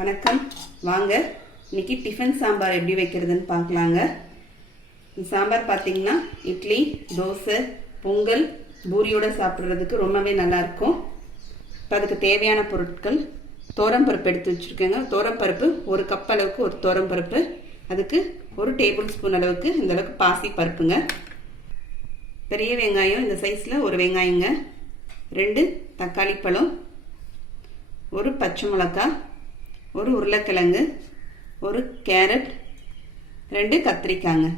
வணக்கம். வாங்க இன்னைக்கு டிஃபன் சாம்பார் எப்படி வைக்கிறதுன்னு பார்க்கலாங்க. இந்த சாம்பார் பார்த்தீங்கன்னா இட்லி, தோசை, பொங்கல், பூரியோடு சாப்பிட்றதுக்கு ரொம்பவே நல்லாயிருக்கும். இப்போ அதுக்கு தேவையான பொருட்கள்: பருப்பு எடுத்து வச்சுருக்கேங்க. பருப்பு 1 கப் அளவுக்கு ஒரு பருப்பு, அதுக்கு 1 டேபிள் ஸ்பூன் அளவுக்கு இந்த அளவுக்கு பாசி பருப்புங்க. பெரிய வெங்காயம் இந்த சைஸில் 1 வெங்காயங்க, 2 தக்காளி பழம், 1 பச்சை மிளகாய், 1 உருளைக்கிழங்கு, 1 கேரட், 2 கத்திரிக்காய்ங்க.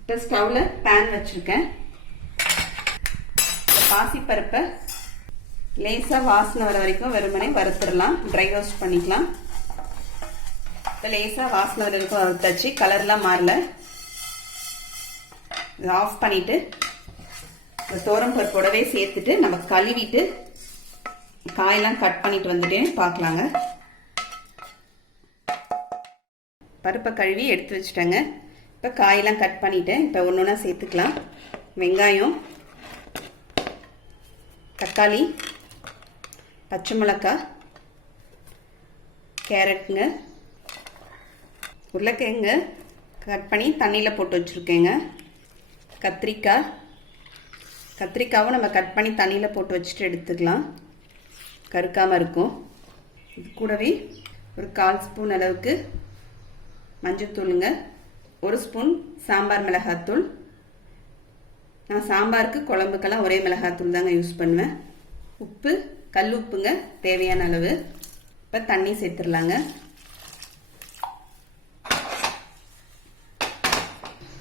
இப்போ ஸ்டவ்வில் பேன் வச்சுருக்கேன். பாசிப்பருப்பை லேசாக வாசனை வர வரைக்கும் வெறுமனே வறுத்துடலாம். ட்ரை ரோஸ்ட் பண்ணிக்கலாம். இப்போ லேசாக வாசனை வர வரைக்கும் வறுத்தாச்சு. கலர்லாம் மாறல. இதை ஆஃப் பண்ணிவிட்டு பருப்போடவே சேர்த்துட்டு நம்ம கழுவிட்டு காயெல்லாம் கட் பண்ணிட்டு வந்துட்டு பார்க்கலாங்க. பருப்பை கழுவி எடுத்து வச்சுட்டேங்க. இப்போ காயெல்லாம் கட் பண்ணிட்டேன். இப்போ ஒன்று ஒன்றா சேர்த்துக்கலாம். வெங்காயம், தக்காளி, பச்சை மிளகாய், கேரட்டுங்க, உருளைக்கிழங்கு கட் பண்ணி தண்ணியில் போட்டு வச்சுருக்கேங்க, கத்திரிக்காவும் நம்ம கட் பண்ணி தண்ணியில் போட்டு வச்சுட்டு எடுத்துக்கலாம், கருக்காமல் இருக்கும். இது கூடவே ஒரு 1/4 ஸ்பூன் அளவுக்கு மஞ்சள்தூளுங்க, 1 ஸ்பூன் சாம்பார் மிளகாத்தூள். நான் சாம்பாருக்கு குழம்புக்கெல்லாம் ஒரே மிளகாத்தூள் தாங்க யூஸ் பண்ணுவேன். உப்பு, கல் உப்புங்க தேவையான அளவு. இப்போ தண்ணி சேர்த்துடலாங்க.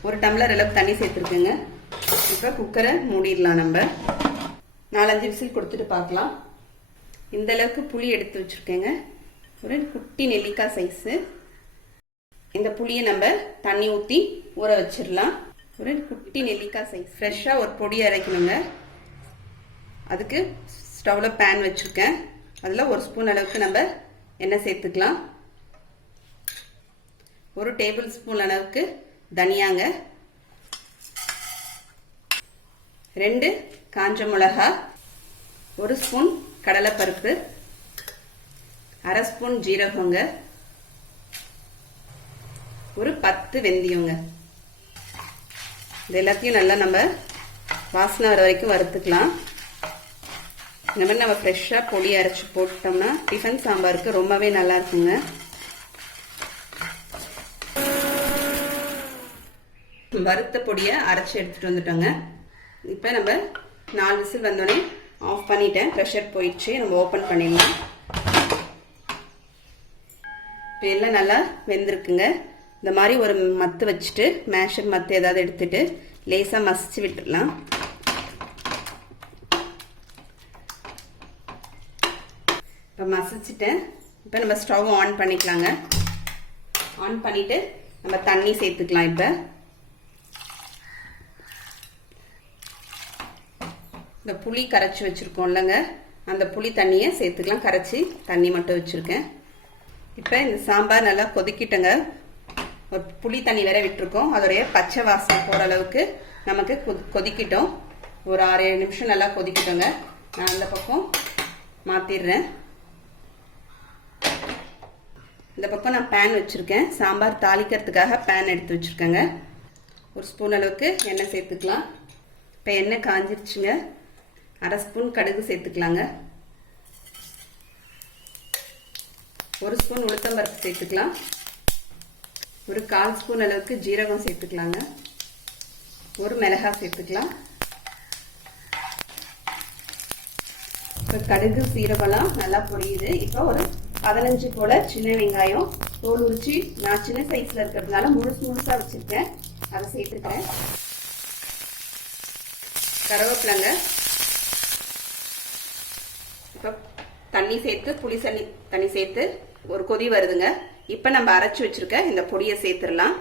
1 டம்ளர் அளவுக்கு தண்ணி சேர்த்துருக்குங்க. இப்போ குக்கரை மூடிடலாம். நம்ம 4-5 விசில் கொடுத்துட்டு பார்க்கலாம். இந்த அளவுக்கு புளி எடுத்து வச்சுருக்கேங்க. ஒரு குட்டி நெல்லிக்காய் சைஸு. இந்த புளியை நம்ம தண்ணி ஊற்றி ஊற வச்சிடலாம். ஒரு குட்டி நெல்லிக்காய் சைஸ். ஃப்ரெஷ்ஷாக ஒரு பொடி அரைக்கணுங்க. அதுக்கு ஸ்டவ்வில் பேன் வச்சுருக்கேன். அதில் 1 ஸ்பூன் அளவுக்கு நம்ம எண்ணெய் சேர்த்துக்கலாம். 1 டேபிள் ஸ்பூன் அளவுக்கு தனியாங்க, 2 காஞ்ச மிளகா, 1 ஸ்பூன் கடலைப்பருப்பு, 1/2 ஸ்பூன் ஜீரகங்க, ஒரு 10 வெந்தயங்க. இது எல்லாத்தையும் நல்லா நம்ம வாசனை வர வரைக்கும் வறுத்துக்கலாம். இந்த மாதிரி நம்ம ஃப்ரெஷ்ஷாக பொடி அரைச்சி போட்டோம்னா டிஃபன் சாம்பாருக்கு ரொம்பவே நல்லா இருக்குங்க. வறுத்த பொடியை அரைச்சி எடுத்துகிட்டு வந்துட்டோங்க. இப்போ நம்ம 4 விசில் வந்தோடனே ஆஃப் பண்ணிட்டேன். ப்ரெஷர் போயிடுச்சு. நம்ம ஓப்பன் பண்ணிடலாம். இப்போ எல்லாம் நல்லா வெந்திருக்குங்க. இந்த மாதிரி ஒரு மத்து வச்சுட்டு, மேஷர் மத்து ஏதாவது எடுத்துட்டு லேசாக மசிச்சு விட்டுடலாம். இப்போ மசிச்சுட்டேன். இப்போ நம்ம ஸ்டவ் ஆன் பண்ணிக்கலாங்க. ஆன் பண்ணிவிட்டு நம்ம தண்ணி சேர்த்துக்கலாம். இப்போ இந்த புளி கரைச்சி வச்சுருக்கோம் இல்லைங்க, அந்த புளி தண்ணியை சேர்த்துக்கலாம். கரைச்சி தண்ணி மட்டும் வச்சுருக்கேன். இப்போ இந்த சாம்பார் நல்லா கொதிக்கிட்டங்க. ஒரு புளி தண்ணி வேற விட்டுருக்கோம். அதோடைய பச்சை வாசனை போகிற அளவுக்கு நமக்கு கொதிக்கிட்டோம். ஒரு 6-7 நிமிஷம் நல்லா கொதிக்கிட்டோங்க. நான் அந்த பக்கம் மாற்றிடுறேன். இந்த பக்கம் நான் பேன் வச்சுருக்கேன். சாம்பார் தாளிக்கிறதுக்காக பேன் எடுத்து வச்சுருக்கேங்க. 1 ஸ்பூன் அளவுக்கு எண்ணெய் சேர்த்துக்கலாம். இப்போ எண்ணெய் காஞ்சிருச்சுங்க. 1/2 ஸ்பூன் கடுகு சேர்த்துக்கலாங்க. 1 ஸ்பூன் உளுத்தம்பருப்பு சேர்த்துக்கலாம். ஒரு 1/4 ஸ்பூன் அளவுக்கு ஜீரகம் சேர்த்துக்கலாங்க. 1 மிளகாய் சேர்த்துக்கலாம். இப்போ கடுகு சீரகம்லாம் நல்லா பொரியுது. இப்போ ஒரு 15 போல சின்ன வெங்காயம் தோல் உரிச்சு, நான் சின்ன சைஸ்ல இருக்கிறதுனால முழுசா வச்சிருக்கேன், அதை சேர்த்துக்கிறேன். கருவேப்பிலைங்க. இப்போ தண்ணி சேர்த்து, புளி தண்ணி சேர்த்து ஒரு கொதி வருதுங்க. இப்போ நம்ம அரைச்சி வச்சிருக்க இந்த பொடியை சேர்த்துடலாம்.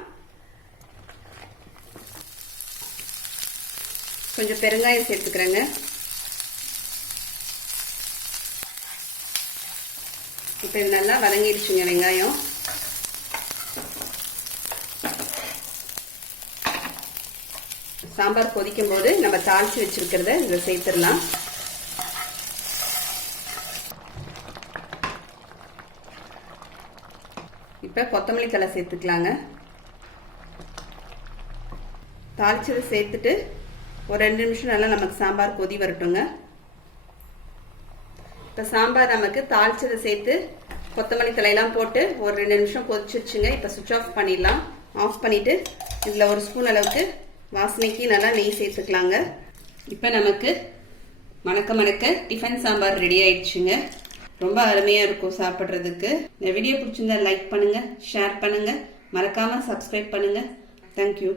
கொஞ்சம் பெருங்காயம் சேர்த்துக்கிறேங்க. இப்போ இது நல்லா வதங்கிடுச்சுங்க வெங்காயம். சாம்பார் கொதிக்கும் போது நம்ம தாளிச்சு வச்சிருக்கிறத இதில் சேர்த்துடலாம். இப்போ கொத்தமல்லி தழை சேர்த்துக்கலாங்க. தாளிச்சதை சேர்த்துட்டு ஒரு 2 நிமிஷம் நல்லா நமக்கு சாம்பார் கொதி வரட்டுங்க. இப்போ சாம்பார் நமக்கு தாளிச்சதை சேர்த்து கொத்தமல்லி தலையெல்லாம் போட்டு ஒரு 2 நிமிஷம் கொதிச்சிருச்சுங்க. இப்போ சுவிட்ச் ஆஃப் பண்ணிடலாம். ஆஃப் பண்ணிவிட்டு இதில் 1 ஸ்பூன் அளவுக்கு வாசனைக்கு நல்லா நெய் சேர்த்துக்கலாங்க. இப்போ நமக்கு மணக்க மணக்க டிஃபன் சாம்பார் ரெடி ஆயிடுச்சுங்க. ரொம்ப அருமையாக இருக்கும் சாப்பிட்றதுக்கு. இந்த வீடியோ பிடிச்சிருந்தா லைக் பண்ணுங்கள், ஷேர் பண்ணுங்கள், மறக்காமல் சப்ஸ்கிரைப் பண்ணுங்கள். தேங்க்யூ.